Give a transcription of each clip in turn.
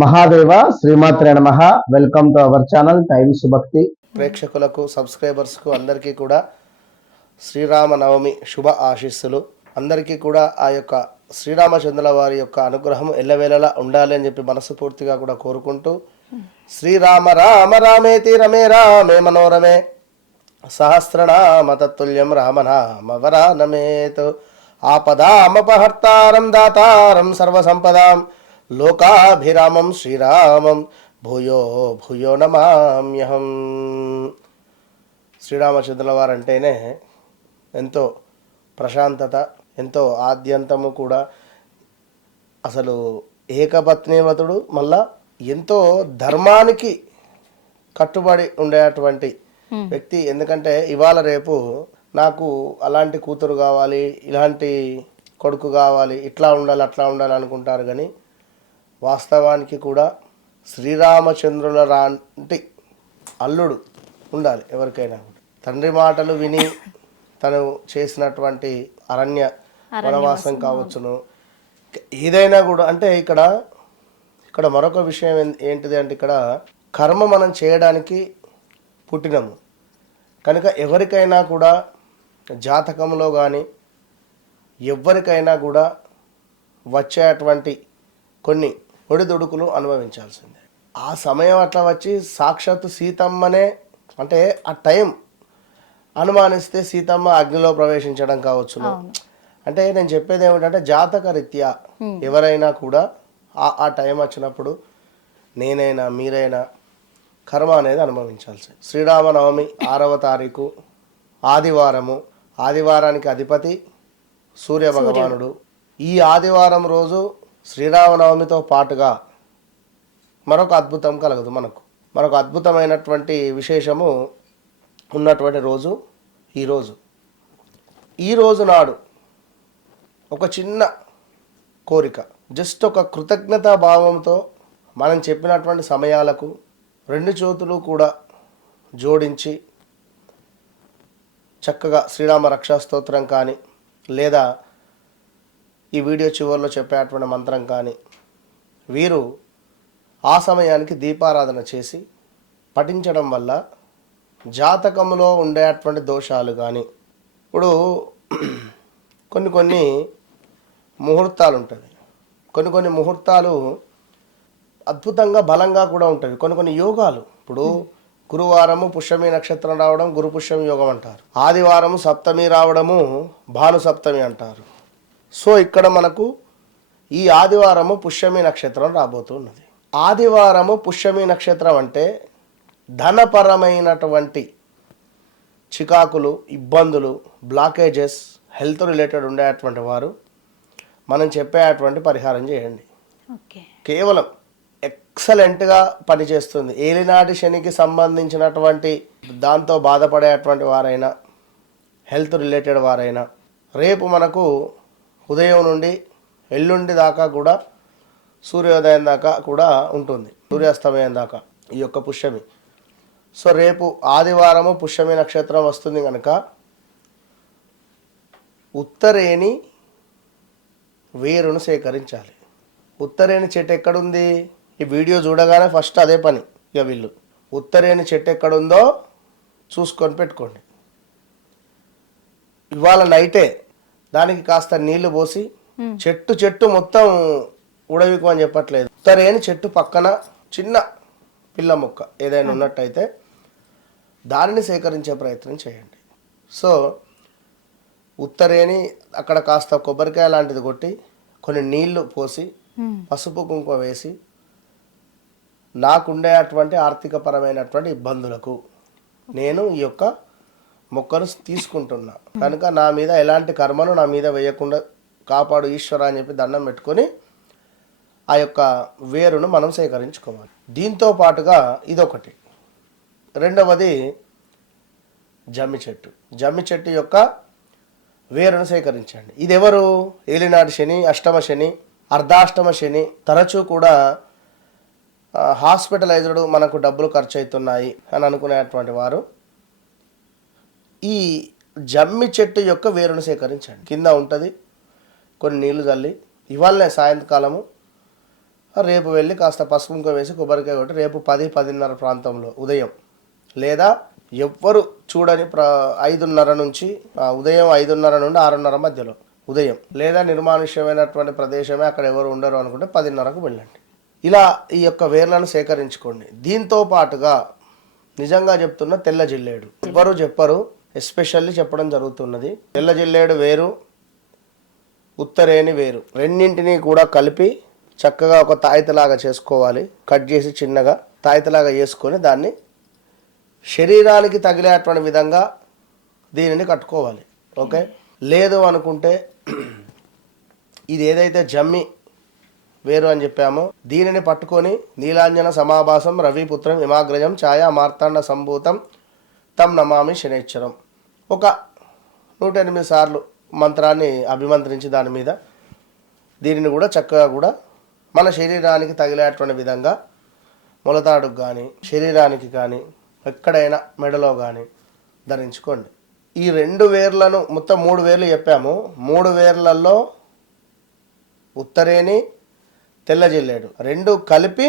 మహాదేవ శ్రీమాత్రే నమ. Welcome to our channel Times Bhakti ప్రేక్షకులకు సబ్స్క్రైబర్స్కు అందరికీ కూడా శ్రీరామ నవమి శుభ ఆశీస్సులు. అందరికీ కూడా ఆ యొక్క శ్రీరామచంద్రుల వారి యొక్క అనుగ్రహం ఎల్లవేళలా ఉండాలి అని చెప్పి మనస్ఫూర్తిగా కూడా కోరుకుంటూ శ్రీరామ రామ రామేతి రమే రామే మనోరమే. సహస్రనామ తత్తుల్యం రామనామ ఆపదామపహర్తారం దాతారం సర్వసంపదాం. లోకాభిరామం శ్రీరామం భూయో భూయో నమామ్యహం. శ్రీరామచంద్రుల వారు అంటేనే ఎంతో ప్రశాంతత ఎంతో ఆద్యంతము కూడా. అసలు ఏకపత్నివతుడు మళ్ళా ఎంతో ధర్మానికి కట్టుబడి ఉండేటువంటి వ్యక్తి. ఎందుకంటే ఇవాళ రేపు నాకు అలాంటి కూతురు కావాలి ఇలాంటి కొడుకు కావాలి ఇట్లా ఉండాలి అట్లా ఉండాలి అనుకుంటారు కానీ వాస్తవానికి కూడా శ్రీరామచంద్రుల లాంటి అల్లుడు ఉండాలి ఎవరికైనా కూడా. తండ్రి మాటలు విని తను చేసినటువంటి అరణ్య వనవాసం కావచ్చును. ఏదైనా కూడా అంటే ఇక్కడ ఇక్కడ మరొక విషయం ఏంటిది అంటే ఇక్కడ కర్మ మనం చేయడానికి పుట్టినము. కనుక ఎవరికైనా కూడా జాతకంలో కానీ ఎవరికైనా కూడా వచ్చేటువంటి కొన్ని ఒడిదుడుకులు అనుభవించాల్సిందే. ఆ సమయం అట్లా వచ్చి సాక్షాత్తు సీతమ్మనే అంటే ఆ టైం అనుమానిస్తే సీతమ్మ అగ్నిలో ప్రవేశించడం కావచ్చును అంటే నేను చెప్పేది ఏమిటంటే జాతక రీత్యా ఎవరైనా కూడా ఆ ఆ టైం వచ్చినప్పుడు నేనైనా మీరైనా కర్మ అనేది అనుభవించాల్సి శ్రీరామనవమి ఆరవ తారీఖు ఆదివారము ఆదివారానికి అధిపతి సూర్య భగవానుడు ఈ ఆదివారం రోజు శ్రీరామనవమితో పాటుగా మరొక అద్భుతం కలగదు మనకు. మరొక అద్భుతమైనటువంటి విశేషము ఉన్నటువంటి రోజు ఈరోజు ఈ రోజు నాడు ఒక చిన్న కోరిక జస్ట్ ఒక కృతజ్ఞతా భావంతో మనం చెప్పినటువంటి సమయాలకు రెండు చేతులు కూడా జోడించి చక్కగా శ్రీరామ రక్షాస్తోత్రం కానీ లేదా ఈ వీడియో చివరిలో చెప్పేటువంటి మంత్రం కానీ వీరు ఆ సమయానికి దీపారాధన చేసి పఠించడం వల్ల జాతకంలో ఉండేటువంటి దోషాలు కానీ ఇప్పుడు కొన్ని కొన్ని ముహూర్తాలు ఉంటుంది కొన్ని కొన్ని ముహూర్తాలు అద్భుతంగా బలంగా కూడా ఉంటుంది కొన్ని కొన్ని యోగాలు ఇప్పుడు గురువారము పుష్యమి నక్షత్రం రావడం గురు పుష్యమి యోగం అంటారు. ఆదివారము సప్తమి రావడము భాను సప్తమి అంటారు. సో ఇక్కడ మనకు ఈ ఆదివారము పుష్యమి నక్షత్రం రాబోతున్నది. ఆదివారము పుష్యమి నక్షత్రం అంటే ధనపరమైనటువంటి చికాకులు ఇబ్బందులు బ్లాకేజెస్ హెల్త్ రిలేటెడ్ ఉండేటువంటి వారు మనం చెప్పేటువంటి పరిహారం చేయండి. కేవలం ఎక్సలెంట్గా పనిచేస్తుంది. ఏలినాటి శనికి సంబంధించినటువంటి దాంతో బాధపడేటువంటి వారైనా హెల్త్ రిలేటెడ్ వారైనా రేపు మనకు ఉదయం నుండి ఎల్లుండి దాకా కూడా సూర్యోదయం దాకా కూడా ఉంటుంది. సూర్యాస్తమయం దాకా ఈ యొక్క పుష్యమి. సో రేపు ఆదివారము పుష్యమి నక్షత్రం వస్తుంది కనుక ఉత్తరేణి వేరును సేకరించాలి. ఉత్తరేణి చెట్టు ఎక్కడుంది? ఈ వీడియో చూడగానే ఫస్ట్ అదే పని ఇక వీళ్ళు. ఉత్తరేణి చెట్టు ఎక్కడుందో చూసుకొని పెట్టుకోండి. ఇవాళ నైటే దానికి కాస్త నీళ్ళు పోసి చెట్టు చెట్టు మొత్తం ఉడవికు అని చెప్పట్లేదు. ఉత్తరేణి చెట్టు పక్కన చిన్న పిల్ల మొక్క ఏదైనా ఉన్నట్టయితే దానిని సేకరించే ప్రయత్నం చేయండి. సో ఉత్తరేణి అక్కడ కాస్త కొబ్బరికాయ లాంటిది కొట్టి కొన్ని నీళ్ళు పోసి పసుపు కుంకుమ వేసి నాకుండే అటువంటి ఆర్థికపరమైనటువంటి ఇబ్బందులకు నేను ఈ యొక్క మొక్కను తీసుకుంటున్నా. కనుక నా మీద ఎలాంటి కర్మను నా మీద వేయకుండా కాపాడు ఈశ్వర అని చెప్పి దండం పెట్టుకొని ఆ యొక్క వేరును మనం సేకరించుకోవాలి. దీంతో పాటుగా ఇదొకటి. రెండవది జమ్మి చెట్టు. జమ్మి చెట్టు యొక్క వేరును సేకరించండి. ఇది ఎవరు ఏలినాటి శని అష్టమ శని అర్ధాష్టమ శని. తరచూ కూడా హాస్పిటలైజ్డ్ మనకు డబ్బులు ఖర్చు అవుతున్నాయి అని అనుకునేటువంటి వారు ఈ జమ్మి చెట్టు యొక్క వేరును సేకరించండి. కింద ఉంటుంది కొన్ని నీళ్ళు చల్లి ఇవాళ సాయంకాలము రేపు వెళ్ళి కాస్త పసుపు కుంకుమ వేసి కొబ్బరికాయ కొట్టి రేపు పది పదిన్నర ప్రాంతంలో ఉదయం. లేదా ఎవ్వరు చూడని ప్ర ఐదున్నర నుంచి ఉదయం ఐదున్నర నుండి ఆరున్నర మధ్యలో ఉదయం. లేదా నిర్మానుష్యమైనటువంటి ప్రదేశమే అక్కడ ఎవరు ఉండరు అనుకుంటే పదిన్నరకు వెళ్ళండి. ఇలా ఈ యొక్క వేర్లను సేకరించుకోండి. దీంతో పాటుగా నిజంగా చెప్తున్న తెల్ల జిల్లేడు. ఎవ్వరు చెప్పరు ఎస్పెషల్లీ చెప్పడం జరుగుతున్నది. తెల్ల జిల్లేడు వేరు ఉత్తరేని వేరు. రెండింటిని కూడా కలిపి చక్కగా ఒక తాయితలాగా చేసుకోవాలి. కట్ చేసి చిన్నగా తాయితలాగా చేసుకొని దాన్ని శరీరానికి తగిలేటువంటి విధంగా దీనిని కట్టుకోవాలి. ఓకే? లేదు అనుకుంటే ఇది ఏదైతే జమ్మి వేరు అని చెప్పామో దీనిని పట్టుకొని నీలాంజన సమాభాసం రవిపుత్రం హిమాగ్రజం ఛాయా మార్తాండ సంభూతం తం నమామి శనేశ్వరం. ఒక నూట ఎనిమిది సార్లు మంత్రాన్ని అభిమంత్రించి దాని మీద దీనిని కూడా చక్కగా కూడా మన శరీరానికి తగిలేటువంటి విధంగా మొలతాడుకు కానీ శరీరానికి కానీ ఎక్కడైనా మెడలో కానీ ధరించుకోండి. ఈ రెండు వేర్లను మొత్తం మూడు వేర్లు చెప్పాము. మూడు వేర్లలో ఉత్తరేని తెల్ల జిల్లేడు రెండు కలిపి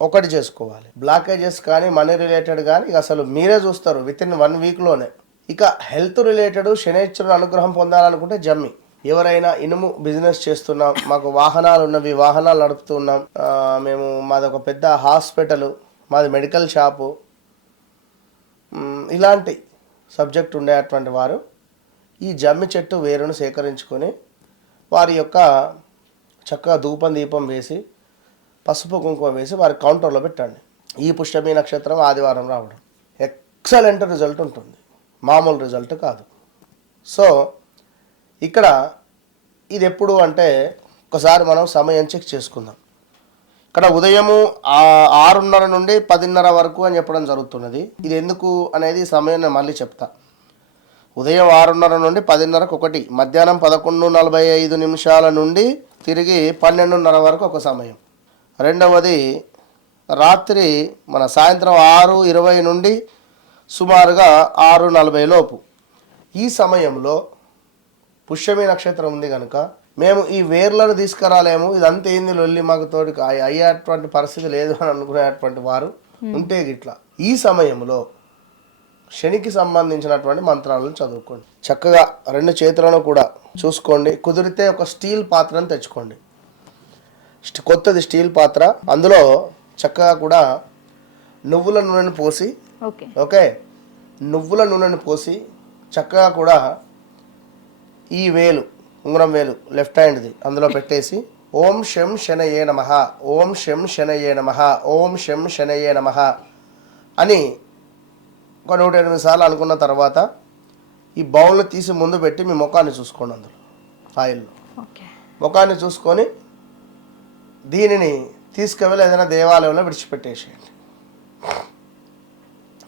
ఒకటి చేసుకోవాలి. బ్లాకేజెస్ కానీ మనీ రిలేటెడ్ కానీ అసలు మీరే చూస్తారు. విత్ ఇన్ వన్ వీక్లోనే. ఇక హెల్త్ రిలేటెడ్ శనేశ్వరుడు అనుగ్రహం పొందాలనుకుంటే జమ్మి. ఎవరైనా ఇనుము బిజినెస్ చేస్తున్నాం మాకు వాహనాలు ఉన్నవి వాహనాలు నడుపుతున్నాం మేము మాది ఒక పెద్ద హాస్పిటల్ మాది మెడికల్ షాపు. ఇలాంటి సబ్జెక్ట్ ఉండేటువంటి వారు ఈ జమ్మి చెట్టు వేరును సేకరించుకొని వారి యొక్క చక్కగా ధూపం దీపం వేసి పసుపు కుంకుమ వేసి వారి కౌంటర్లో పెట్టండి. ఈ పుష్యమి నక్షత్రం ఆదివారం రావడం. ఎక్సలెంట్ రిజల్ట్ ఉంటుంది. మామూలు రిజల్ట్ కాదు. సో ఇక్కడ ఇది ఎప్పుడు అంటే ఒకసారి మనం సమయం చెక్ చేసుకుందాం. ఇక్కడ ఉదయము ఆరున్నర నుండి పదిన్నర వరకు అని చెప్పడం జరుగుతున్నది. ఇది ఎందుకు అనేది సమయం నేను మళ్ళీ చెప్తా. ఉదయం ఆరున్నర నుండి పదిన్నరకు ఒకటి మధ్యాహ్నం పదకొండు నలభై ఐదు నిమిషాల నుండి తిరిగి పన్నెండున్నర వరకు ఒక సమయం. రెండవది రాత్రి మన సాయంత్రం ఆరు ఇరవై నుండి సుమారుగా ఆరు నలభై లోపు. ఈ సమయంలో పుష్యమి నక్షత్రం ఉంది కనుక మేము ఈ వేర్లను తీసుకురాలేము. ఇదంతా ఏంది లొల్లి మాకు అయ్యే- అయ్యేటువంటి పరిస్థితి లేదు అని అనుకునేటువంటి వారు ఉంటే గిట్లా. ఈ సమయంలో శనికి సంబంధించినటువంటి మంత్రాలను చదువుకోండి. చక్కగా రెండు చేతులను కూడా చూసుకోండి. కుదిరితే ఒక స్టీల్ పాత్రను తెచ్చుకోండి. కొత్తది స్టీల్ పాత్ర. అందులో చక్కగా కూడా నువ్వుల నూనెను పోసి ఓకే. ఓకే? నువ్వుల నూనెను పోసి చక్కగా కూడా ఈ వేలు ఉంగరం వేలు లెఫ్ట్ హ్యాండ్ది అందులో పెట్టేసి ఓం శం శనయే నమ ఓం శం శనయే నమ ఓం శం శనయే నమ అని ఒక నూట ఎనిమిది సార్లు అనుకున్న తర్వాత ఈ బౌల్ తీసి ముందు పెట్టి మీ ముఖాన్ని చూసుకోండి అందులో ఆయిల్లో. ముఖాన్ని చూసుకొని దీనిని తీసుకువెళ్ళి ఏదైనా దేవాలయంలో విడిచిపెట్టేసేయండి.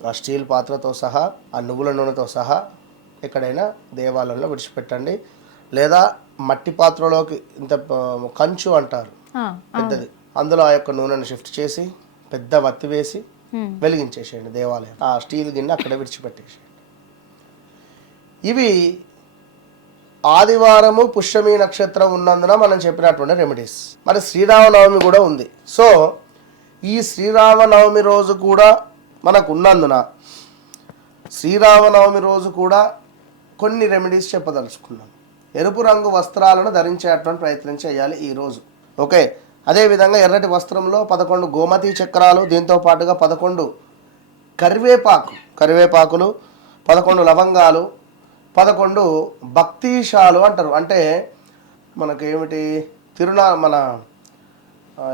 ఆ స్టీల్ పాత్రతో సహా ఆ నువ్వుల నూనెతో సహా ఎక్కడైనా దేవాలయంలో విడిచిపెట్టండి. లేదా మట్టి పాత్రలోకి ఇంత కంచు అంటారు. పెద్దది. అందులో ఆ యొక్క నూనెను షిఫ్ట్ చేసి పెద్ద వత్తి వేసి. వెలిగించేసేయండి దేవాలయం. ఆ స్టీల్ గిన్నె అక్కడ విడిచిపెట్టేసేయండి. ఇవి ఆదివారము పుష్యమి నక్షత్రం ఉన్నందున మనం చెప్పినటువంటి రెమెడీస్. మరి శ్రీరామనవమి కూడా ఉంది. సో ఈ శ్రీరామనవమి రోజు కూడా మనకు ఉన్నందున శ్రీరామనవమి రోజు కూడా కొన్ని రెమెడీస్ చెప్పదలుచుకున్నాం. ఎరుపు రంగు వస్త్రాలను ధరించేటువంటి ప్రయత్నం చేయాలి ఈరోజు ఓకే? అదేవిధంగా ఎర్రటి వస్త్రంలో పదకొండు గోమతి చక్రాలు దీంతో పాటుగా పదకొండు కరివేపాకు కరివేపాకులు పదకొండు లవంగాలు పదకొండు భక్తీషాలు అంటారు. అంటే మనకు ఏమిటి తిరునా మన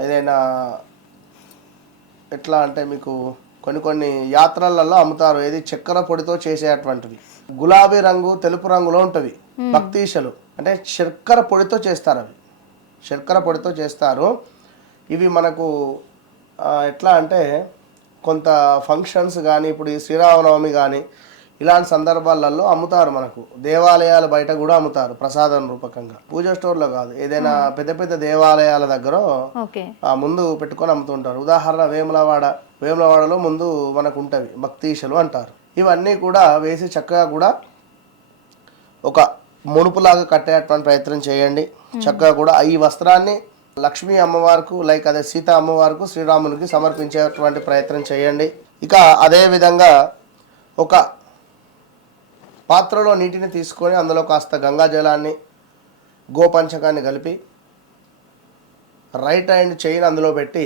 ఏదైనా ఎట్లా అంటే మీకు కొన్ని కొన్ని యాత్రలలో అమ్ముతారు. ఏది చక్కెర పొడితో చేసేటువంటివి గులాబీ రంగు తెలుపు రంగులో ఉంటవి భక్తీశలు. అంటే శర్కర పొడితో చేస్తారు అవి. శర్కర పొడితో చేస్తారు. ఇవి మనకు ఎట్లా అంటే కొంత ఫంక్షన్స్ కానీ ఇప్పుడు ఈ శ్రీరామనవమి కానీ ఇలాంటి సందర్భాలలో అమ్ముతారు మనకు. దేవాలయాల బయట కూడా అమ్ముతారు ప్రసాదం రూపకంగా. పూజ స్టోర్లో కాదు. ఏదైనా పెద్ద పెద్ద దేవాలయాల దగ్గర ముందు పెట్టుకొని అమ్ముతుంటారు. ఉదాహరణ వేములవాడ. వేములవాడలో ముందు మనకు ఉంటవి భక్తీశలు అంటారు. ఇవన్నీ కూడా వేసి చక్కగా కూడా ఒక మునుపులాగా కట్టేటువంటి ప్రయత్నం చేయండి. చక్కగా కూడా ఈ వస్త్రాన్ని లక్ష్మీ అమ్మవారికి లైక్ అదే సీత అమ్మవారికి శ్రీరామునికి సమర్పించేటువంటి ప్రయత్నం చేయండి. ఇక అదే విధంగా ఒక పాత్రలో నీటిని తీసుకొని అందులో కాస్త గంగా జలాన్ని గోపంచకాన్ని కలిపి రైట్ హ్యాండ్ చైన్ అందులో పెట్టి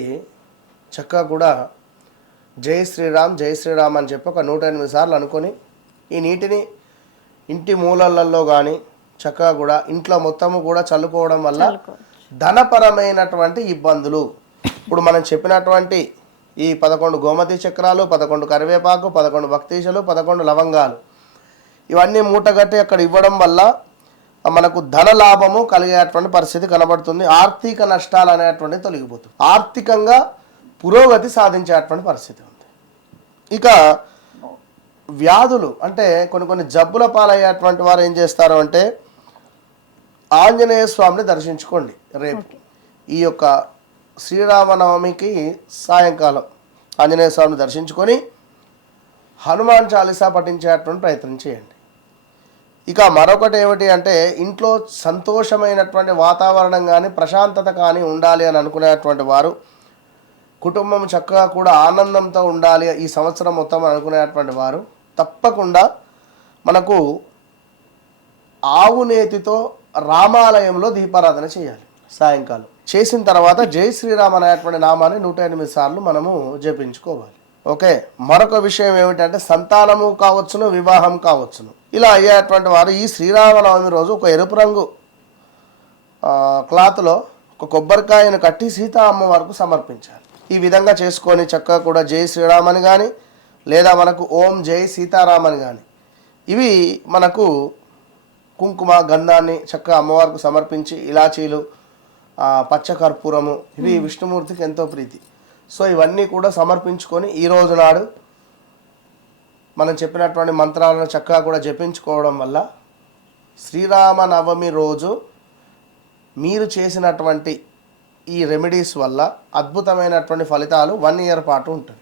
చక్కగా కూడా జై శ్రీరామ్ జై శ్రీరామ్ అని చెప్పి ఒక నూట ఎనిమిది సార్లు అనుకొని ఈ నీటిని ఇంటి మూలలలో కానీ చక్కగా కూడా ఇంట్లో మొత్తము కూడా చల్లుకోవడం వల్ల ధనపరమైనటువంటి ఇబ్బందులు. ఇప్పుడు మనం చెప్పినటువంటి ఈ పదకొండు గోమతి చక్రాలు పదకొండు కరివేపాకు పదకొండు భక్తీశలు పదకొండు లవంగాలు ఇవన్నీ మూటగట్టి అక్కడ ఇవ్వడం వల్ల మనకు ధన లాభము కలిగేటువంటి పరిస్థితి కనబడుతుంది. ఆర్థిక నష్టాలు అనేటువంటివి తొలగిపోతుంది. ఆర్థికంగా పురోగతి సాధించేటువంటి పరిస్థితి ఉంది. ఇక వ్యాధులు అంటే కొన్ని కొన్ని జబ్బుల పాలయ్యేటువంటి వారు ఏం చేస్తారు అంటే ఆంజనేయ స్వామిని దర్శించుకోండి రేపు. ఈ యొక్క శ్రీరామనవమికి సాయంకాలం ఆంజనేయ స్వామిని దర్శించుకొని హనుమాన్ చాలీసా పఠించేటువంటి ప్రయత్నం చేయండి. ఇక మరొకటి ఏమిటి అంటే ఇంట్లో సంతోషమైనటువంటి వాతావరణం కానీ ప్రశాంతత కానీ ఉండాలి అని అనుకునేటువంటి వారు కుటుంబం చక్కగా కూడా ఆనందంతో ఉండాలి ఈ సంవత్సరం మొత్తం అనుకునేటువంటి వారు తప్పకుండా మనకు ఆవు నేతితో రామాలయంలో దీపారాధన చేయాలి సాయంకాలం. చేసిన తర్వాత జై శ్రీరామ్ అనేటువంటి నామాన్ని నూట ఎనిమిది సార్లు మనము జపించుకోవాలి. ఓకే మరొక విషయం ఏమిటంటే సంతానము కావచ్చును వివాహం కావచ్చును. ఇలా అయ్యేటువంటి వారు ఈ శ్రీరామనవమి రోజు ఒక ఎరుపు రంగు క్లాత్లో ఒక కొబ్బరికాయను కట్టి సీతా అమ్మవారికి సమర్పించాలి ఈ విధంగా చేసుకొని చక్కగా కూడా జై శ్రీరామ్ అని కానీ లేదా మనకు ఓం జై సీతారాం అని కానీ ఇవి మనకు కుంకుమ గంధాన్ని చక్కగా అమ్మవారికి సమర్పించి ఇలాచీలు ఆ, పచ్చ కర్పూరము ఇవి విష్ణుమూర్తికి ఎంతో ప్రీతి. సో ఇవన్నీ కూడా సమర్పించుకొని ఈ రోజు నాడు మనం చెప్పినటువంటి మంత్రాలను చక్కగా కూడా జపించుకోవడం వల్ల శ్రీరామ నవమి రోజు మీరు చేసినటువంటి ఈ రెమెడీస్ వల్ల అద్భుతమైనటువంటి ఫలితాలు వన్ ఇయర్ పాటు ఉంటుంది